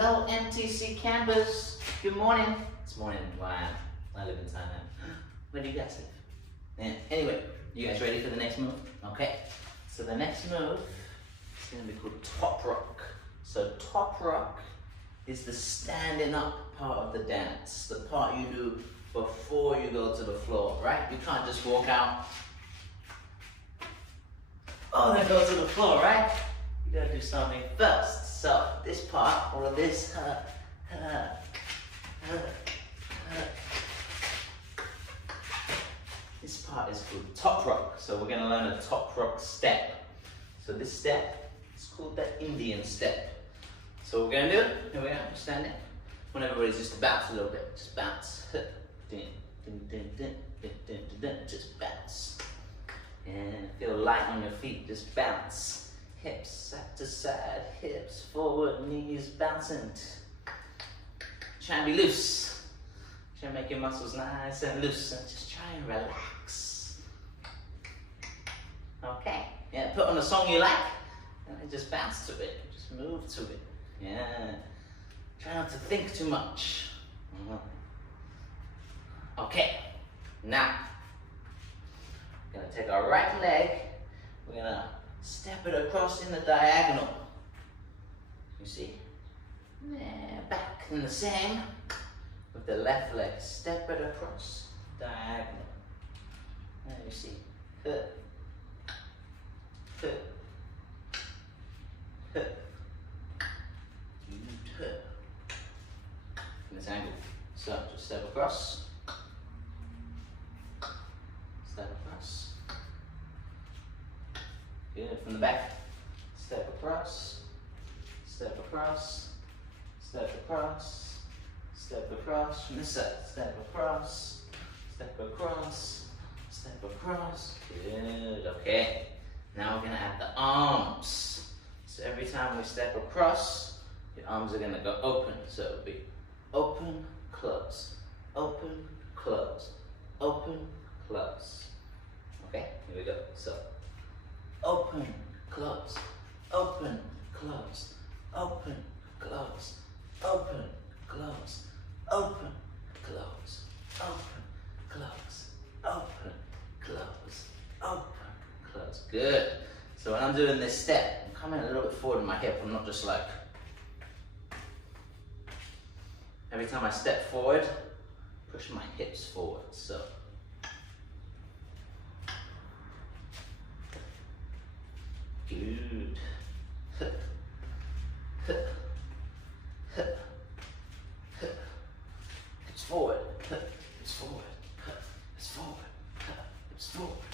Hello, MTC campus. Good morning. It's morning where I live in Thailand. Where do you guys live? Yeah. Anyway, you guys ready for the next move? Okay. So the next move is going to be called top rock. So top rock is the standing up part of the dance. The part you do before you go to the floor, right? You can't just walk out. Oh, then go to the floor, right? You gotta do something first. So this part, all of this, this part is called top rock. So we're gonna learn a top rock step. So this step is called the Indian step. So what we're gonna do, here we are, standing. Want everybody just to bounce a little bit. Just bounce. Just bounce. And feel light on your feet, just bounce. Hips side to side, hips forward, knees bouncing. Try and be loose. Try and make your muscles nice and loose and just try and relax. Okay, yeah, put on a song you like and then just bounce to it, just move to it. Yeah, try not to think too much. Okay, now we're gonna take our right leg, we're gonna step it across in the diagonal. You see? Back in the same with the left leg. Step it across diagonal. There you see. In this angle. So just step across. Step across. Good, from the back. Step across, step across, step across, step across. From this side, step across, step across, step across. Good, okay. Now we're gonna add the arms. So every time we step across, your arms are gonna go open. So it'll be open, close, open, close, open, close. Okay, here we go. So open, close, open, close, open, close, open, close, open, close, open, close, open, close, open, close. Good. So when I'm doing this step, I'm coming a little bit forward in my hip. I'm not just like, every time I step forward, push my hips forward. So good. Hips forward. Hips forward. Hips forward. Hips forward.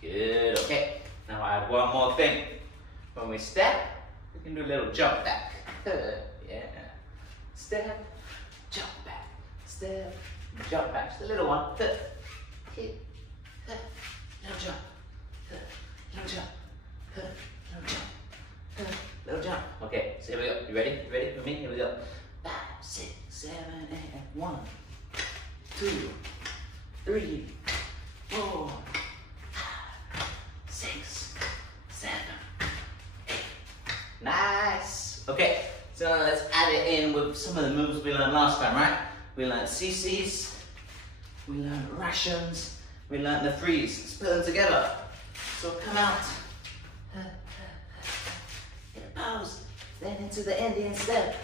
Good. Okay. Now I add one more thing. When we step, we can do a little jump back. Yeah. Step, jump back. Step, jump back. Just a little one. Hit. Little jump. Little jump. Little jump. Little jump. Okay, so here we go. You ready? You ready for me? Here we go. 5, 6, 7, 8. 1, 2, 3, 4, 5, 6, 7, 8. Nice. Okay, so now let's add it in with some of the moves we learned last time, right? We learned CCs, we learned rations, we learned the freeze. Let's put them together. So come out. Get a pose, then into the Indian step.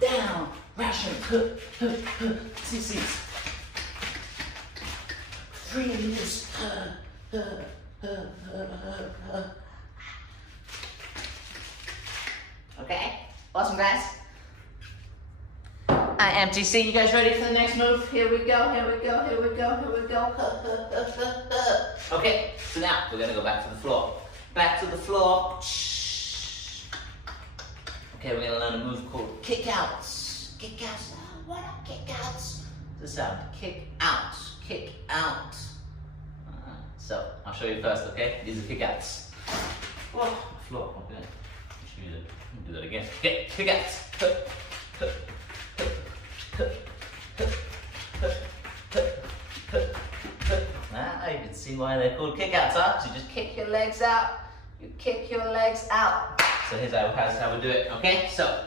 Down, ration, CCs. Free and loose. Okay, awesome guys. I am TC. You guys ready for the next move? Here we go, here we go, here we go, here we go. Okay, so now we're gonna go back to the floor. Back to the floor. Okay, we're gonna learn a move called kick outs. Kick outs. What are kick outs? The sound. Kick out. Kick out. So I'll show you first, okay? These are kick outs. Oh, floor. Okay. Do that again. Okay, kick outs. see why they're called kickouts, huh? Because you just kick your legs out. You kick your legs out. So here's how we do it, okay? So,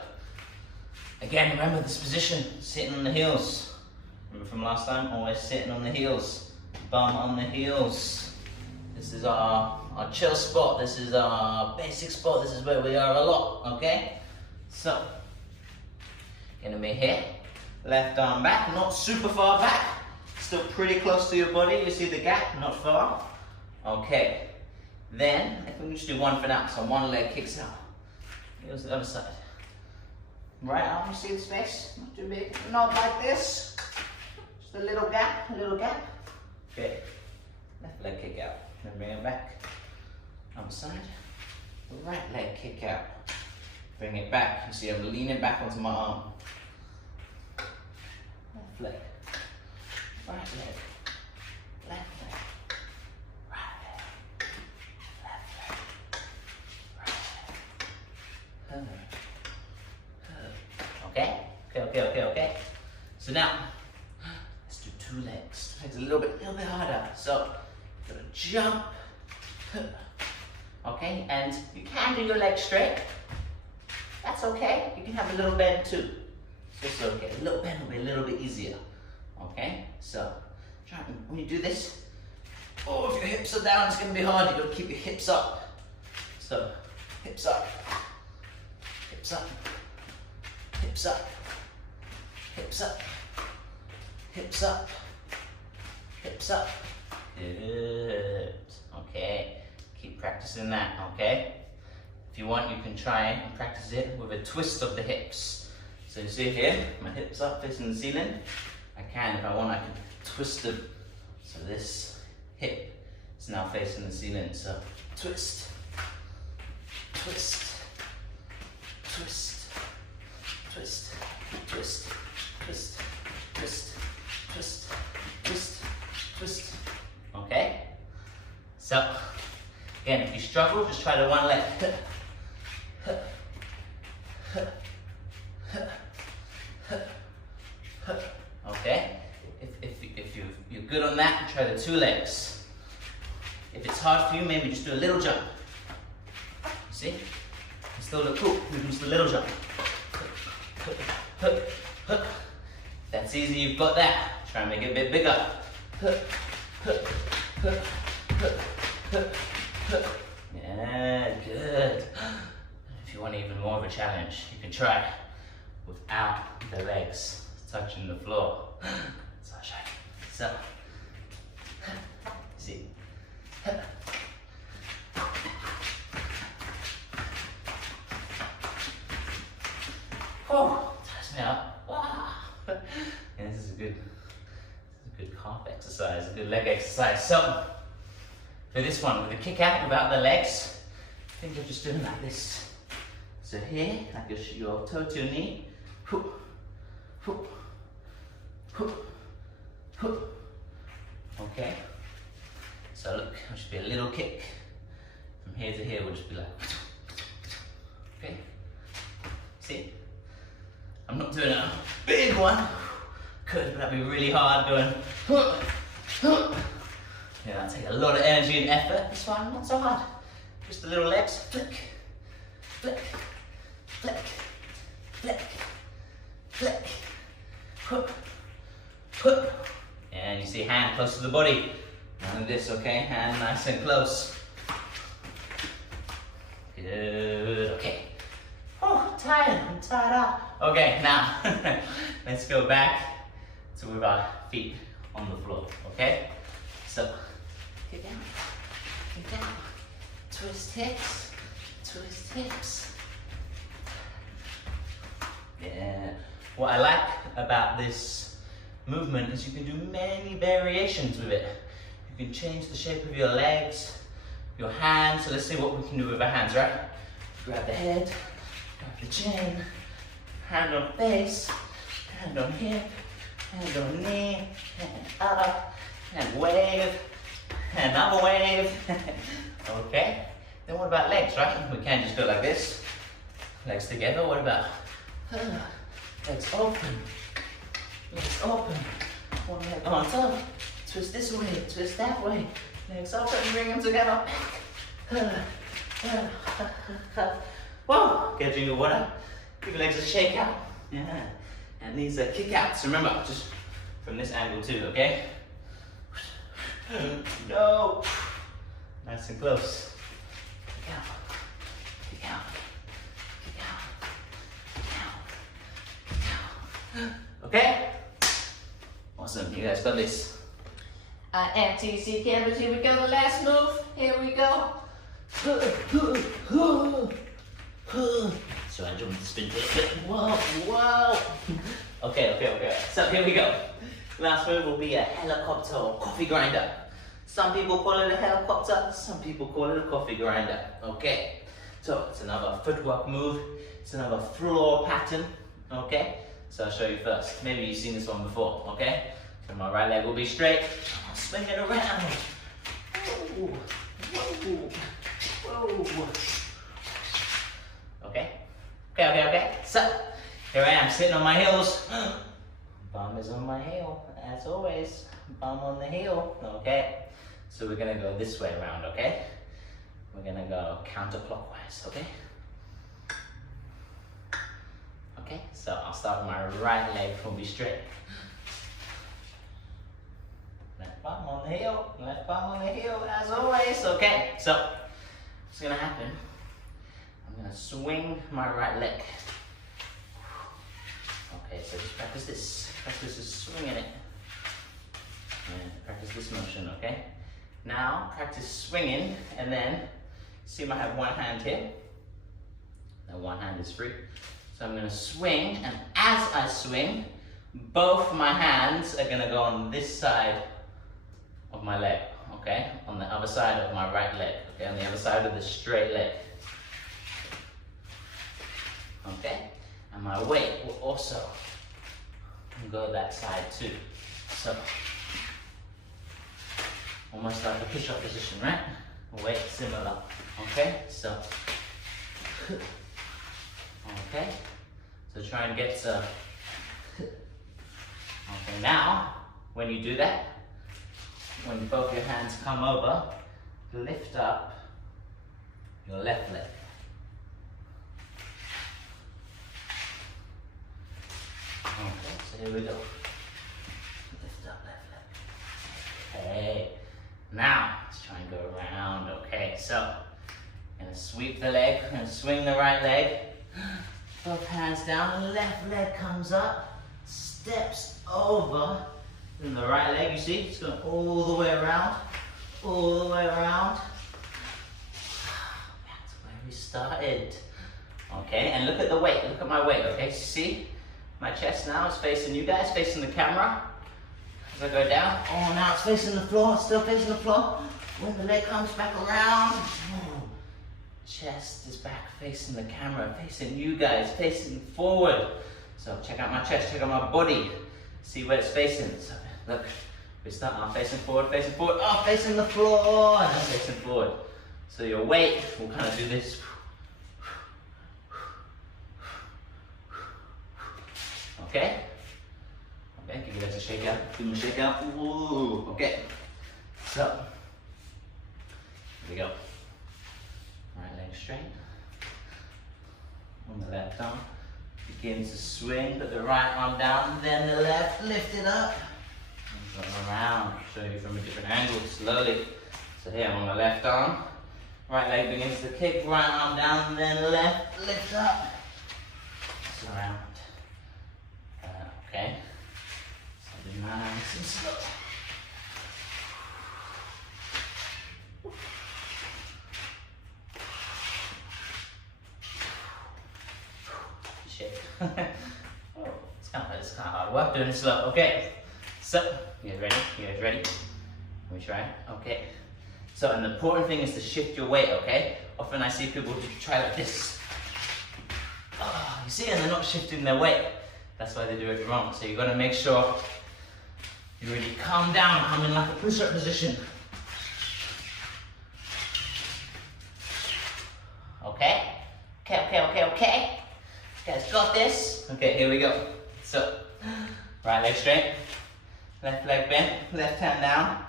again, remember this position, sitting on the heels. Remember from last time, always sitting on the heels. Bum on the heels. This is our chill spot. This is our basic spot. This is where we are a lot, okay? So, gonna be here. Left arm back, not super far back. Still pretty close to your body. You see the gap, not far. Okay. Then, I think we just do one for now. So one leg kicks out. Here's the other side. Right arm, you see the space? Not too big. Not like this. Just a little gap, a little gap. Okay. Left leg kick out. Then bring it back. Other side. Right leg kick out. Bring it back. You see I'm leaning back onto my arm. Left leg. Right leg. Left leg. Right leg. Left leg. Right leg. Okay? Okay. So now, let's do two legs. It's a little bit harder. So, you're gonna jump. Okay, and you can do your legs straight. That's okay. You can have a little bend too. It's okay. A little bend will be a little bit easier. Okay, so try when you do this. Oh, if your hips are down, it's gonna be hard. You gotta keep your hips up. So, hips up, hips up, hips up, hips up, hips up, hips up. Good. Okay. Keep practicing that. Okay. If you want, you can try and practice it with a twist of the hips. So you see here, my hips up facing the ceiling. I can, if I want, I can twist them. So this hip is now facing the ceiling. So twist, twist, twist, twist, twist, twist, twist, twist, twist, twist. Okay? So, again, if you struggle, just try the one leg. Okay? If you're good on that, try the two legs. If it's hard for you, maybe just do a little jump. See? You still look cool. You do just a little jump. That's easy, you've got that. Try and make it a bit bigger. Yeah, good. If you want even more of a challenge, you can try without the legs touching the floor. So I'll show you. So, see. Oh, touch me up. Wow. And this is a good calf exercise, a good leg exercise. So, for this one, with the kick out without the legs, I think you're just doing like this. So here, like your toe to your knee. Hoop, hoop, hoop, hoop. Okay. So look, it'll just be a little kick. From here to here, we'll just be like, okay. See? I'm not doing a big one. Could, but that'd be really hard going. Yeah, that'll take a lot of energy and effort. This one, not so hard. Just the little legs. Flick, flick, flick, flick, flick. Whoop, whoop. And you see hand close to the body. None of this, okay? Hand nice and close. Good, okay. Oh, tired, I'm tired out. Okay, now, let's go back to with our feet on the floor, okay? So, get down, twist hips, twist hips. Yeah, what I like about this movement is you can do many variations with it. You can change the shape of your legs, your hands. So let's see what we can do with our hands, right? Grab the head, grab the chin, hand on face, hand on hip, hand on knee, hand up, and wave, another wave. Okay, then what about legs, right? We can't just go like this, legs together. What about legs open, legs open, one leg on top, twist this way, twist that way, Legs open, bring them together. Whoa, get a drink of water. Give your legs a shake out. Yeah. And these are kick outs. Remember, just from this angle too, okay? No. Nice and close. Kick out. Kick out. Kick out. Kick out. Kick out. Okay? Awesome. You guys got this. MTC canvas. Here we go. The last move. Here we go. So I jumped the spin bit. Whoa, whoa. Okay. So here we go. Last move will be a helicopter or coffee grinder. Some people call it a helicopter, some people call it a coffee grinder. Okay. So it's another footwork move. It's another floor pattern. Okay. So I'll show you first. Maybe you've seen this one before. Okay. So my right leg will be straight. I'll swing it around. Whoa. Whoa. Whoa. Okay. So, here I am sitting on my heels. Bum is on my heel, as always. Bum on the heel, okay? So we're gonna go this way around, okay? We're gonna go counterclockwise, okay? Okay, so I'll start with my right leg, will be straight. Left bum on the heel, left bum on the heel, as always, okay? So, what's gonna happen? I'm gonna swing my right leg. Okay, so just practice this. Practice just swinging it. And practice this motion, okay? Now, practice swinging, and then, see if I have one hand here. Now one hand is free. So I'm gonna swing, and as I swing, both my hands are gonna go on this side of my leg, okay? On the other side of my right leg, okay? On the other side of the straight leg. Okay, and my weight will also go that side too. So, almost like a push-up position, right? Weight similar. Okay, so, okay, so try and get to, okay, now, when you do that, when both your hands come over, lift up your left leg. Okay, so here we go. Lift up left leg. Okay. Now, let's try and go around. Okay, so I'm gonna sweep the leg, I'm gonna swing the right leg. Both hands down, the left leg comes up, steps over. And the right leg, you see, it's going all the way around, all the way around. Back to where we started. Okay, and look at the weight, look at my weight, okay? See? My chest now is facing you guys, facing the camera. As I go down, oh, now it's facing the floor, still facing the floor. When the leg comes back around, oh, chest is back facing the camera, facing you guys, facing forward. So check out my chest, check out my body, see where it's facing. So look, we start now facing forward, oh, facing the floor, and facing forward. So your weight will kind of do this. Okay? Okay, give your legs a shake out. Give them a shake out. Ooh, okay. So, here we go. Right leg straight. On the left arm. Begin to swing, put the right arm down, then the left, lift it up. And go around. Show you from a different angle, slowly. So here, I'm on the left arm. Right leg begins to kick, right arm down, then left, lift up. Surround. Okay, so do nice and slow. Shit. Oh, it's kind of hard work doing it slow. Okay, so you guys ready? You guys ready? Let me try. Okay. So an important thing is to shift your weight. Okay. Often I see people try like this. Oh, you see, and they're not shifting their weight. That's why they do it wrong. So you've got to make sure you really calm down, come in like a push-up position. Okay? Okay. You guys got this? Okay, here we go. So, right leg straight, left leg bent, left hand down.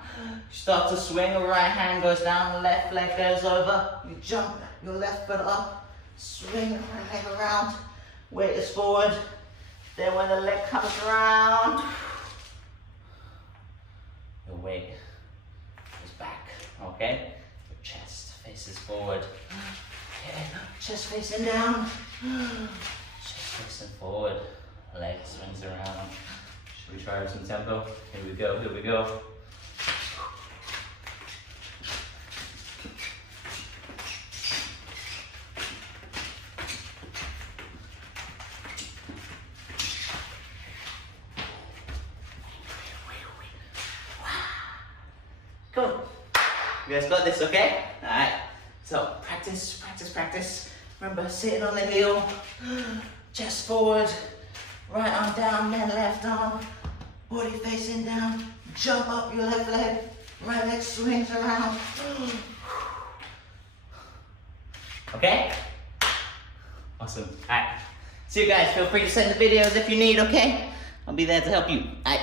Start to swing, your right hand goes down, left leg goes over. You jump your left foot up, swing your right leg around, weight is forward. Then when the leg comes around, your weight is back, okay? Your chest faces forward. Okay, chest facing down, chest facing forward, leg swings around. Should we try some tempo? Here we go, here we go. Cool. You guys got this, okay? Alright. So practice, practice, practice. Remember, sitting on the heel, chest forward, right arm down, then left arm, body facing down, jump up your left leg, right leg swings around. Okay? Awesome. Alright. See you guys. Feel free to send the videos if you need, okay? I'll be there to help you. Alright.